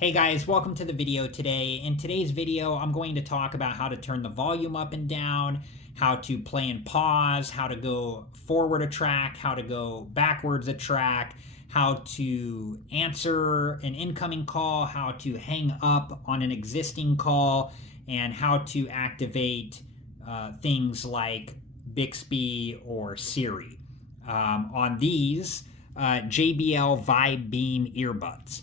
Hey guys, welcome to the video today. In today's video, I'm going to talk about how to turn the volume up and down, how to play and pause, how to go forward a track, how to go backwards a track, how to answer an incoming call, how to hang up on an existing call, and how to activate things like Bixby or Siri on these JBL Vibe Beam earbuds.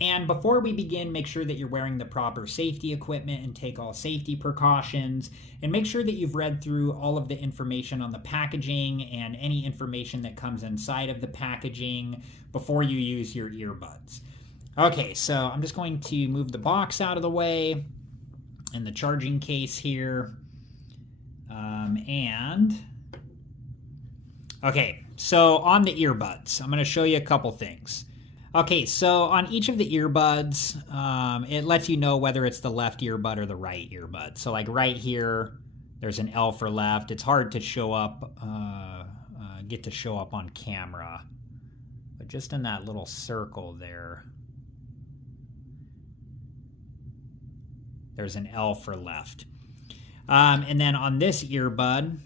And before we begin, make sure that you're wearing the proper safety equipment and take all safety precautions. And make sure that you've read through all of the information on the packaging and any information that comes inside of the packaging before you use your earbuds. Okay, so I'm just going to move the box out of the way and the charging case here. Okay, so on the earbuds, I'm going to show you a couple things. Okay, so on each of the earbuds, it lets you know whether it's the left earbud or the right earbud. So like right here, there's an L for left. It's hard to show up, get to show up on camera. But just in that little circle there, there's an L for left. And then on this earbud,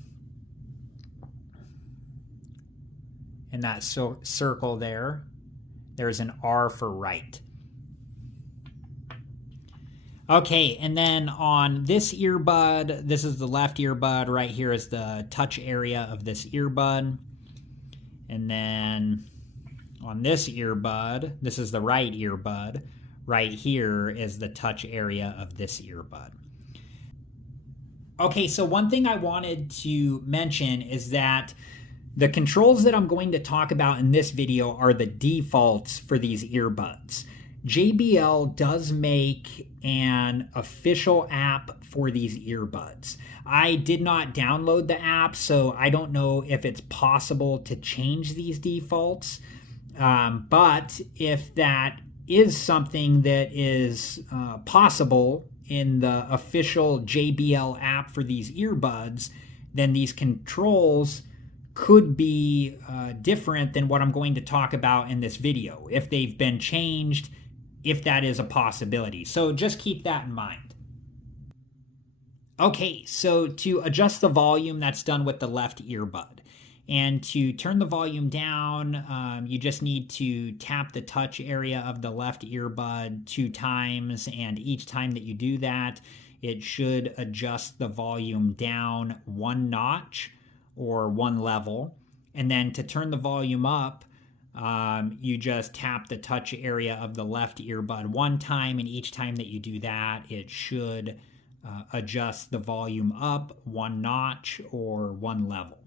in that circle there, there's an R for right. Okay, and then on this earbud, this is the left earbud. Right here is the touch area of this earbud. And then on this earbud, this is the right earbud. Right here is the touch area of this earbud. Okay, so one thing I wanted to mention is that the controls that I'm going to talk about in this video are the defaults for these earbuds. JBL does make an official app for these earbuds. I did not download the app, so I don't know if it's possible to change these defaults. But if that is something that is possible in the official JBL app for these earbuds, then these controls could be different than what I'm going to talk about in this video, if they've been changed, if that is a possibility. So just keep that in mind. Okay, so to adjust the volume, that's done with the left earbud. And to turn the volume down, you just need to tap the touch area of the left earbud 2 times, and each time that you do that, it should adjust the volume down 1 notch or 1 level. And then to turn the volume up, you just tap the touch area of the left earbud 1 time, and each time that you do that, it should adjust the volume up 1 notch or 1 level.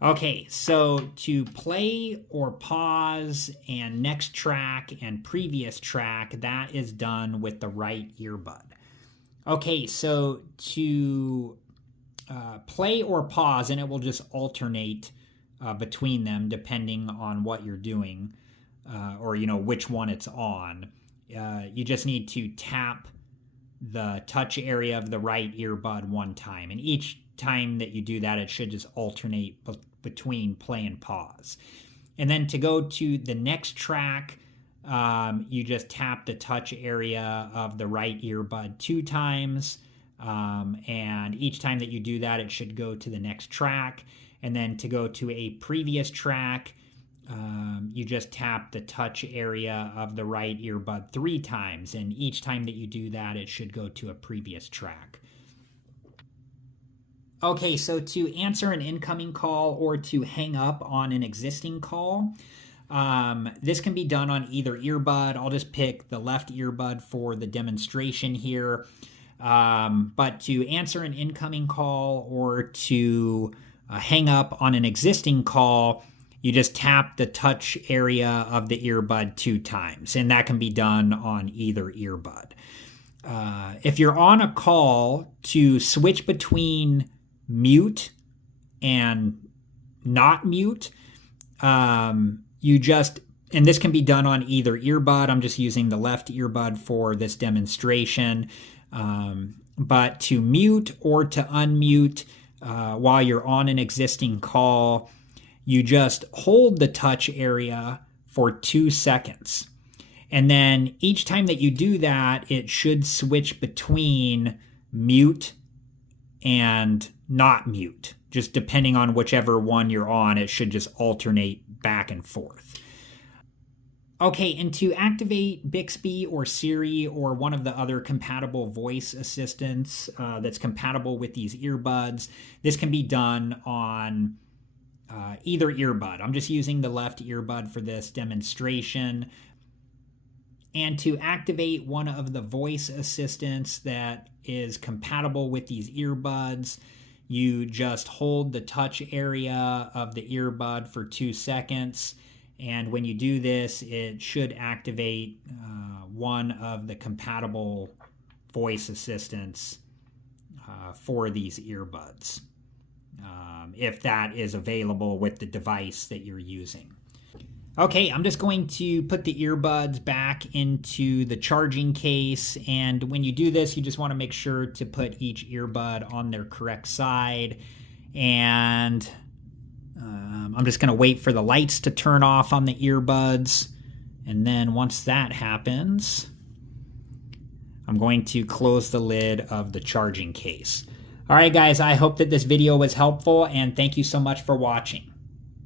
Okay, so to play or pause and next track and previous track, that is done with the right earbud. Okay, so to play or pause, and it will just alternate between them depending on what you're doing, or which one it's on. You just need to tap the touch area of the right earbud 1 time, and each time that you do that, it should just alternate between play and pause. And then to go to the next track, you just tap the touch area of the right earbud 2 times. And each time that you do that, it should go to the next track. And then to go to a previous track, you just tap the touch area of the right earbud 3 times. And each time that you do that, it should go to a previous track. Okay, so to answer an incoming call or to hang up on an existing call, this can be done on either earbud. I'll just pick the left earbud for the demonstration here. But to answer an incoming call or to hang up on an existing call, you just tap the touch area of the earbud 2 times, and that can be done on either earbud. If you're on a call, to switch between mute and not mute, you just, and this can be done on either earbud. I'm just using the left earbud for this demonstration. But to mute or to unmute while you're on an existing call, you just hold the touch area for 2 seconds. And then each time that you do that, it should switch between mute and not mute. Just depending on whichever one you're on, it should just alternate back and forth. Okay, and to activate Bixby or Siri or one of the other compatible voice assistants that's compatible with these earbuds, this can be done on either earbud. I'm just using the left earbud for this demonstration. And to activate one of the voice assistants that is compatible with these earbuds, you just hold the touch area of the earbud for 2 seconds. And when you do this, it should activate one of the compatible voice assistants for these earbuds, if that is available with the device that you're using. Okay, I'm just going to put the earbuds back into the charging case. And when you do this, you just want to make sure to put each earbud on their correct side. And I'm just going to wait for the lights to turn off on the earbuds. And then once that happens, I'm going to close the lid of the charging case. All right, guys, I hope that this video was helpful, and thank you so much for watching.